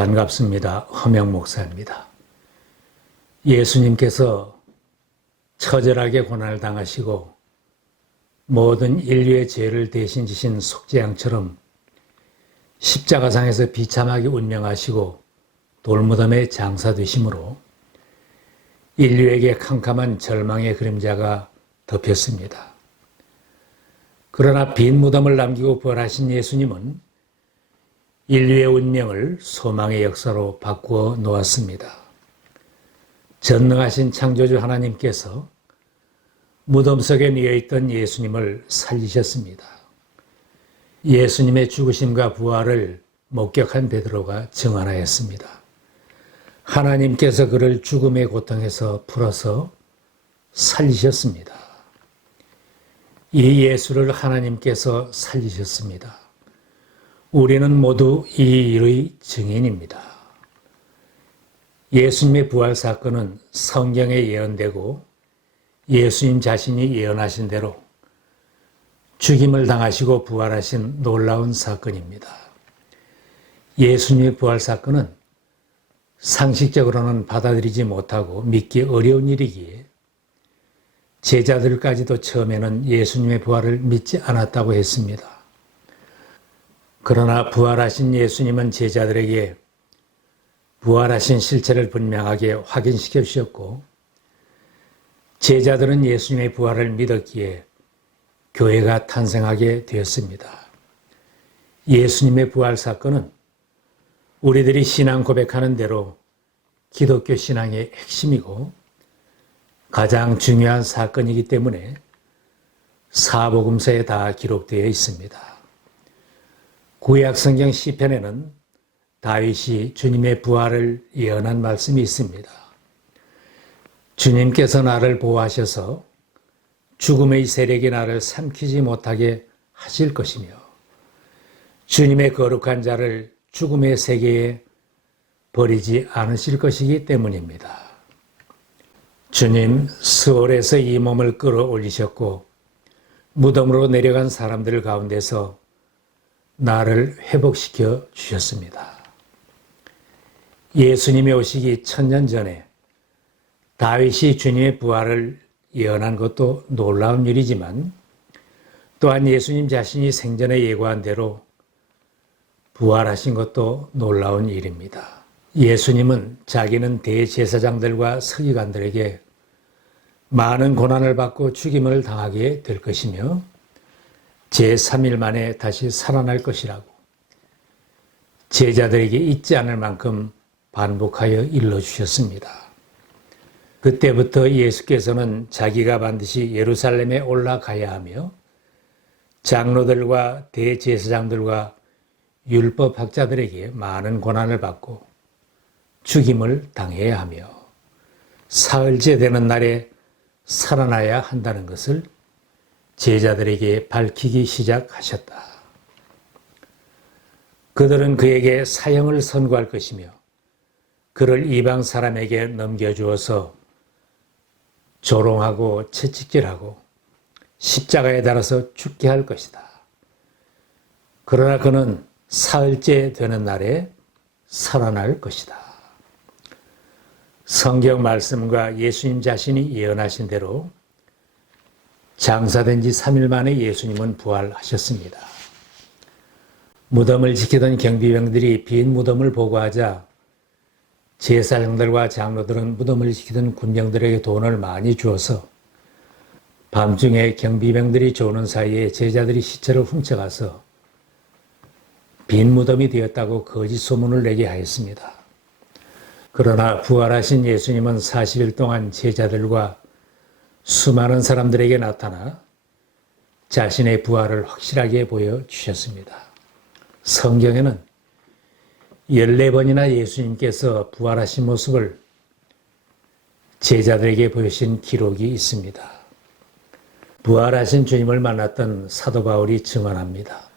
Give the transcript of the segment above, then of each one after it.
반갑습니다. 허명 목사입니다. 예수님께서 처절하게 고난을 당하시고 모든 인류의 죄를 대신 지신 속죄양처럼 십자가상에서 비참하게 운명하시고 돌무덤에 장사되심으로 인류에게 캄캄한 절망의 그림자가 덮였습니다. 그러나 빈 무덤을 남기고 부활하신 예수님은 인류의 운명을 소망의 역사로 바꾸어 놓았습니다. 전능하신 창조주 하나님께서 무덤 속에 누워있던 예수님을 살리셨습니다. 예수님의 죽으심과 부활을 목격한 베드로가 증언하였습니다. 하나님께서 그를 죽음의 고통에서 풀어서 살리셨습니다. 이 예수를 하나님께서 살리셨습니다. 우리는 모두 이 일의 증인입니다. 예수님의 부활 사건은 성경에 예언되고 예수님 자신이 예언하신 대로 죽임을 당하시고 부활하신 놀라운 사건입니다. 예수님의 부활 사건은 상식적으로는 받아들이지 못하고 믿기 어려운 일이기에 제자들까지도 처음에는 예수님의 부활을 믿지 않았다고 했습니다. 그러나 부활하신 예수님은 제자들에게 부활하신 실체를 분명하게 확인시켜 주셨고 제자들은 예수님의 부활을 믿었기에 교회가 탄생하게 되었습니다. 예수님의 부활 사건은 우리들이 신앙 고백하는 대로 기독교 신앙의 핵심이고 가장 중요한 사건이기 때문에 사복음서에 다 기록되어 있습니다. 구약성경 시편에는 다윗이 주님의 부활을 예언한 말씀이 있습니다. 주님께서 나를 보호하셔서 죽음의 세력이 나를 삼키지 못하게 하실 것이며 주님의 거룩한 자를 죽음의 세계에 버리지 않으실 것이기 때문입니다. 주님 스올에서 이 몸을 끌어올리셨고 무덤으로 내려간 사람들 가운데서 나를 회복시켜 주셨습니다. 예수님이 오시기 1000년 전에 다윗이 주님의 부활을 예언한 것도 놀라운 일이지만 또한 예수님 자신이 생전에 예고한 대로 부활하신 것도 놀라운 일입니다. 예수님은 자기는 대제사장들과 서기관들에게 많은 고난을 받고 죽임을 당하게 될 것이며 제3일 만에 다시 살아날 것이라고 제자들에게 잊지 않을 만큼 반복하여 일러주셨습니다. 그때부터 예수께서는 자기가 반드시 예루살렘에 올라가야 하며 장로들과 대제사장들과 율법학자들에게 많은 고난을 받고 죽임을 당해야 하며 사흘째 되는 날에 살아나야 한다는 것을 제자들에게 밝히기 시작하셨다. 그들은 그에게 사형을 선고할 것이며 그를 이방 사람에게 넘겨주어서 조롱하고 채찍질하고 십자가에 달아서 죽게 할 것이다. 그러나 그는 사흘째 되는 날에 살아날 것이다. 성경 말씀과 예수님 자신이 예언하신 대로 장사된 지 3일 만에 예수님은 부활하셨습니다. 무덤을 지키던 경비병들이 빈 무덤을 보고하자 제사장들과 장로들은 무덤을 지키던 군병들에게 돈을 많이 주어서 밤중에 경비병들이 조는 사이에 제자들이 시체를 훔쳐가서 빈 무덤이 되었다고 거짓 소문을 내게 하였습니다. 그러나 부활하신 예수님은 40일 동안 제자들과 수많은 사람들에게 나타나 자신의 부활을 확실하게 보여주셨습니다. 성경에는 14번이나 예수님께서 부활하신 모습을 제자들에게 보여주신 기록이 있습니다. 부활하신 주님을 만났던 사도 바울이 증언합니다.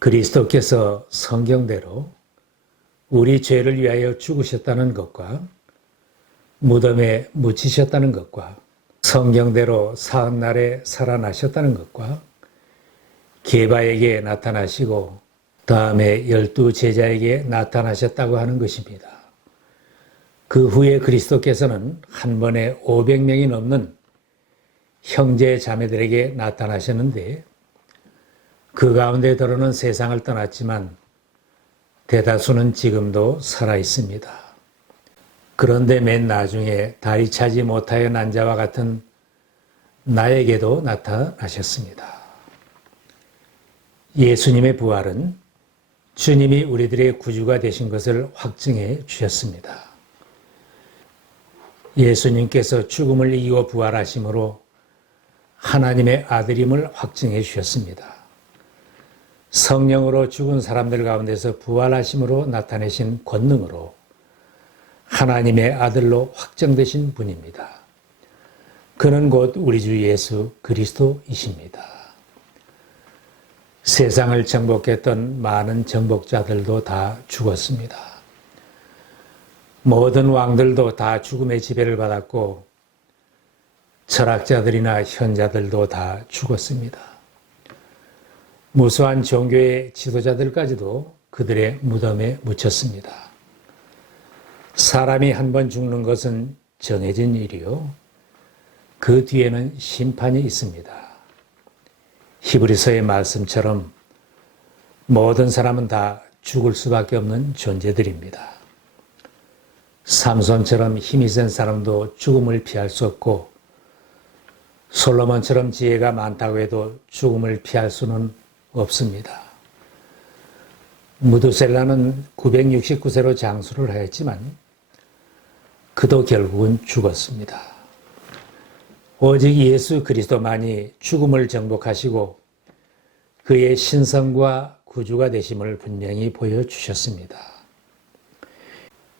그리스도께서 성경대로 우리 죄를 위하여 죽으셨다는 것과 무덤에 묻히셨다는 것과 성경대로 사흘날에 살아나셨다는 것과 게바에게 나타나시고 다음에 12 제자에게 나타나셨다고 하는 것입니다. 그 후에 그리스도께서는 한 번에 500명이 넘는 형제 자매들에게 나타나셨는데 그 가운데 더러는 세상을 떠났지만 대다수는 지금도 살아 있습니다. 그런데 맨 나중에 다리 차지 못하여 난 자와 같은 나에게도 나타나셨습니다. 예수님의 부활은 주님이 우리들의 구주가 되신 것을 확증해 주셨습니다. 예수님께서 죽음을 이기고 부활하심으로 하나님의 아들임을 확증해 주셨습니다. 성령으로 죽은 사람들 가운데서 부활하심으로 나타내신 권능으로 하나님의 아들로 확정되신 분입니다. 그는 곧 우리 주 예수 그리스도이십니다. 세상을 정복했던 많은 정복자들도 다 죽었습니다. 모든 왕들도 다 죽음의 지배를 받았고 철학자들이나 현자들도 다 죽었습니다. 무수한 종교의 지도자들까지도 그들의 무덤에 묻혔습니다. 사람이 한 번 죽는 것은 정해진 일이요. 그 뒤에는 심판이 있습니다. 히브리서의 말씀처럼 모든 사람은 다 죽을 수밖에 없는 존재들입니다. 삼손처럼 힘이 센 사람도 죽음을 피할 수 없고 솔로몬처럼 지혜가 많다고 해도 죽음을 피할 수는 없습니다. 무두셀라는 969세로 장수를 하였지만 그도 결국은 죽었습니다. 오직 예수 그리스도만이 죽음을 정복하시고 그의 신성과 구주가 되심을 분명히 보여주셨습니다.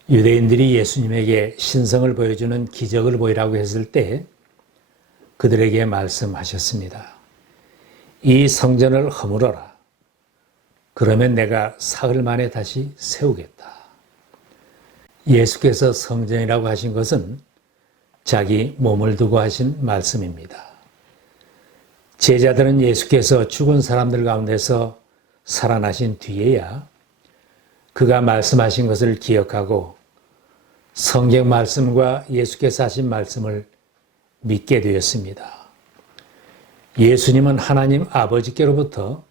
유대인들이 예수님에게 신성을 보여주는 기적을 보이라고 했을 때 그들에게 말씀하셨습니다. 이 성전을 허물어라. 그러면 내가 사흘 만에 다시 세우겠다. 예수께서 성전이라고 하신 것은 자기 몸을 두고 하신 말씀입니다. 제자들은 예수께서 죽은 사람들 가운데서 살아나신 뒤에야 그가 말씀하신 것을 기억하고 성경 말씀과 예수께서 하신 말씀을 믿게 되었습니다. 예수님은 하나님 아버지께로부터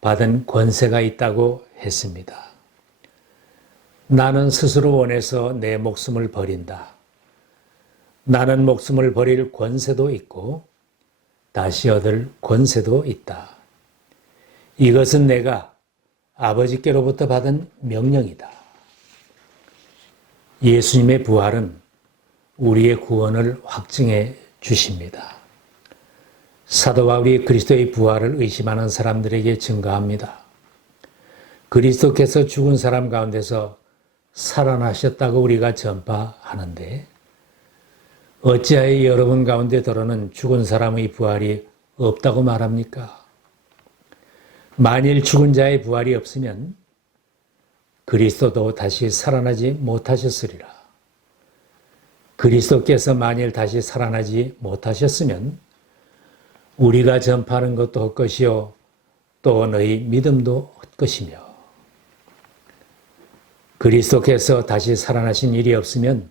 받은 권세가 있다고 했습니다. 나는 스스로 원해서 내 목숨을 버린다. 나는 목숨을 버릴 권세도 있고 다시 얻을 권세도 있다. 이것은 내가 아버지께로부터 받은 명령이다. 예수님의 부활은 우리의 구원을 확증해 주십니다. 사도 바울이 그리스도의 부활을 의심하는 사람들에게 증거합니다. 그리스도께서 죽은 사람 가운데서 살아나셨다고 우리가 전파하는데 어찌하여 여러분 가운데 더러는 죽은 사람의 부활이 없다고 말합니까? 만일 죽은 자의 부활이 없으면 그리스도도 다시 살아나지 못하셨으리라. 그리스도께서 만일 다시 살아나지 못하셨으면 우리가 전파하는 것도 헛것이요 또 너희 믿음도 헛것이며 그리스도께서 다시 살아나신 일이 없으면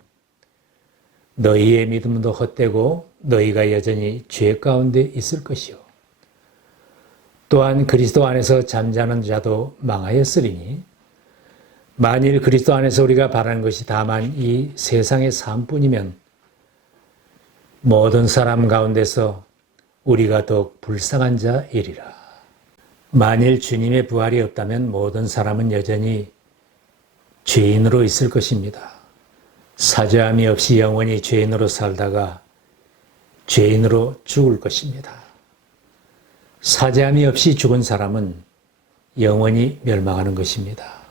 너희의 믿음도 헛되고 너희가 여전히 죄 가운데 있을 것이요 또한 그리스도 안에서 잠자는 자도 망하였으리니 만일 그리스도 안에서 우리가 바라는 것이 다만 이 세상의 삶뿐이면 모든 사람 가운데서 우리가 더욱 불쌍한 자이리라. 만일 주님의 부활이 없다면 모든 사람은 여전히 죄인으로 있을 것입니다. 사죄함이 없이 영원히 죄인으로 살다가 죄인으로 죽을 것입니다. 사죄함이 없이 죽은 사람은 영원히 멸망하는 것입니다.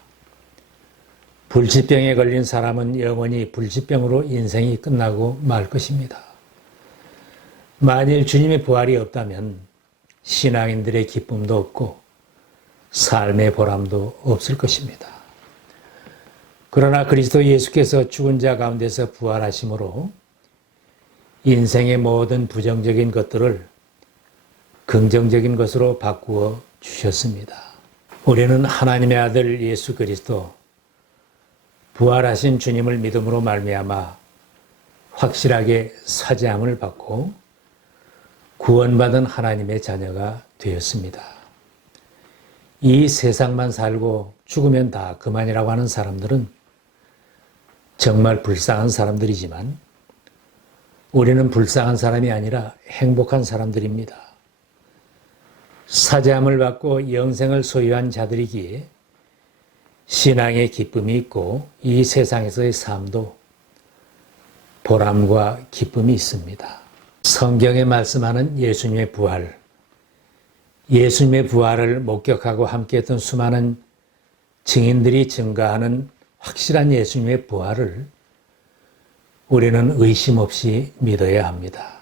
불치병에 걸린 사람은 영원히 불치병으로 인생이 끝나고 말 것입니다. 만일 주님의 부활이 없다면 신앙인들의 기쁨도 없고 삶의 보람도 없을 것입니다. 그러나 그리스도 예수께서 죽은 자 가운데서 부활하심으로 인생의 모든 부정적인 것들을 긍정적인 것으로 바꾸어 주셨습니다. 우리는 하나님의 아들 예수 그리스도 부활하신 주님을 믿음으로 말미암아 확실하게 사죄함을 받고 구원받은 하나님의 자녀가 되었습니다. 이 세상만 살고 죽으면 다 그만이라고 하는 사람들은 정말 불쌍한 사람들이지만 우리는 불쌍한 사람이 아니라 행복한 사람들입니다. 사죄함을 받고 영생을 소유한 자들이기에 신앙의 기쁨이 있고 이 세상에서의 삶도 보람과 기쁨이 있습니다. 성경에 말씀하는 예수님의 부활, 예수님의 부활을 목격하고 함께했던 수많은 증인들이 증거하는 확실한 예수님의 부활을 우리는 의심 없이 믿어야 합니다.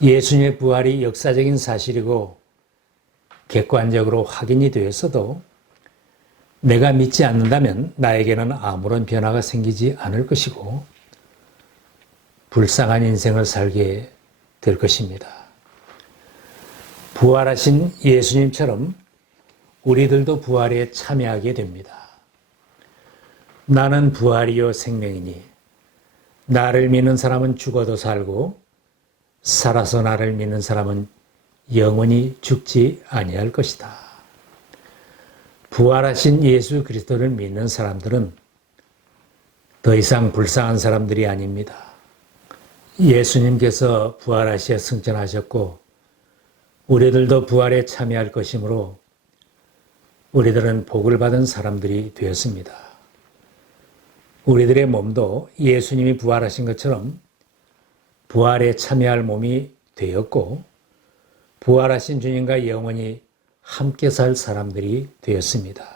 예수님의 부활이 역사적인 사실이고 객관적으로 확인이 되었어도 내가 믿지 않는다면 나에게는 아무런 변화가 생기지 않을 것이고 불쌍한 인생을 살게 될 것입니다. 부활하신 예수님처럼 우리들도 부활에 참여하게 됩니다. 나는 부활이요 생명이니 나를 믿는 사람은 죽어도 살고 살아서 나를 믿는 사람은 영원히 죽지 아니할 것이다. 부활하신 예수 그리스도를 믿는 사람들은 더 이상 불쌍한 사람들이 아닙니다. 예수님께서 부활하시어 승천하셨고 우리들도 부활에 참여할 것이므로 우리들은 복을 받은 사람들이 되었습니다. 우리들의 몸도 예수님이 부활하신 것처럼 부활에 참여할 몸이 되었고 부활하신 주님과 영원히 함께 살 사람들이 되었습니다.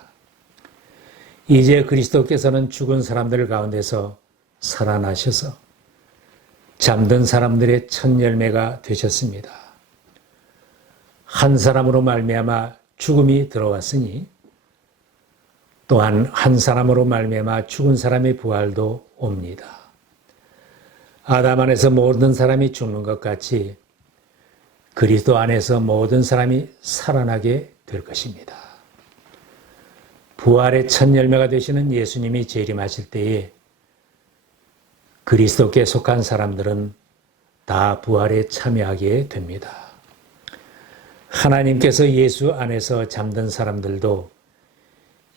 이제 그리스도께서는 죽은 사람들 가운데서 살아나셔서 잠든 사람들의 첫 열매가 되셨습니다. 한 사람으로 말미암아 죽음이 들어왔으니 또한 한 사람으로 말미암아 죽은 사람의 부활도 옵니다. 아담 안에서 모든 사람이 죽는 것 같이 그리스도 안에서 모든 사람이 살아나게 될 것입니다. 부활의 첫 열매가 되시는 예수님이 재림하실 때에 그리스도께 속한 사람들은 다 부활에 참여하게 됩니다. 하나님께서 예수 안에서 잠든 사람들도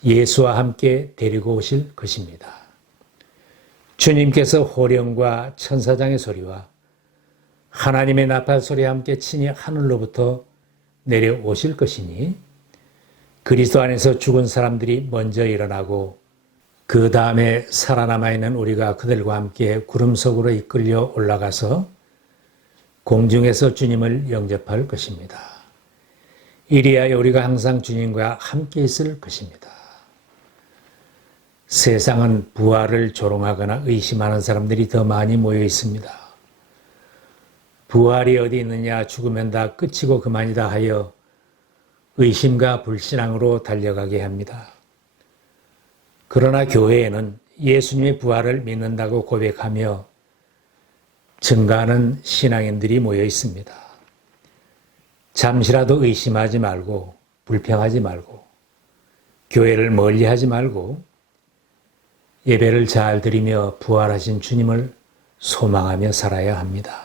예수와 함께 데리고 오실 것입니다. 주님께서 호령과 천사장의 소리와 하나님의 나팔 소리와 함께 친히 하늘로부터 내려오실 것이니 그리스도 안에서 죽은 사람들이 먼저 일어나고 그 다음에 살아남아있는 우리가 그들과 함께 구름 속으로 이끌려 올라가서 공중에서 주님을 영접할 것입니다. 이리하여 우리가 항상 주님과 함께 있을 것입니다. 세상은 부활을 조롱하거나 의심하는 사람들이 더 많이 모여 있습니다. 부활이 어디 있느냐, 죽으면 다 끝이고 그만이다 하여 의심과 불신앙으로 달려가게 합니다. 그러나 교회에는 예수님의 부활을 믿는다고 고백하며 증가하는 신앙인들이 모여 있습니다. 잠시라도 의심하지 말고 불평하지 말고 교회를 멀리하지 말고 예배를 잘 드리며 부활하신 주님을 소망하며 살아야 합니다.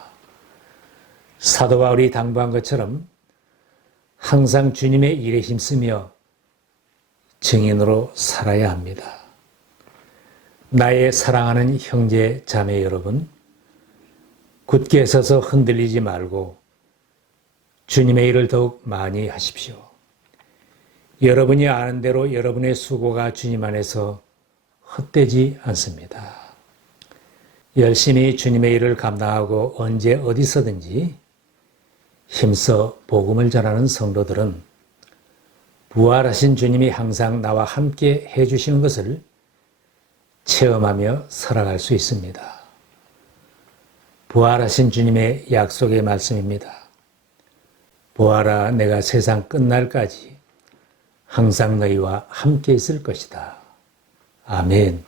사도 바울이 당부한 것처럼 항상 주님의 일에 힘쓰며 증인으로 살아야 합니다. 나의 사랑하는 형제 자매 여러분, 굳게 서서 흔들리지 말고 주님의 일을 더욱 많이 하십시오. 여러분이 아는 대로 여러분의 수고가 주님 안에서 헛되지 않습니다. 열심히 주님의 일을 감당하고 언제 어디서든지 힘써 복음을 전하는 성도들은 부활하신 주님이 항상 나와 함께 해주시는 것을 체험하며 살아갈 수 있습니다. 부활하신 주님의 약속의 말씀입니다. 보아라, 내가 세상 끝날까지 항상 너희와 함께 있을 것이다. 아멘.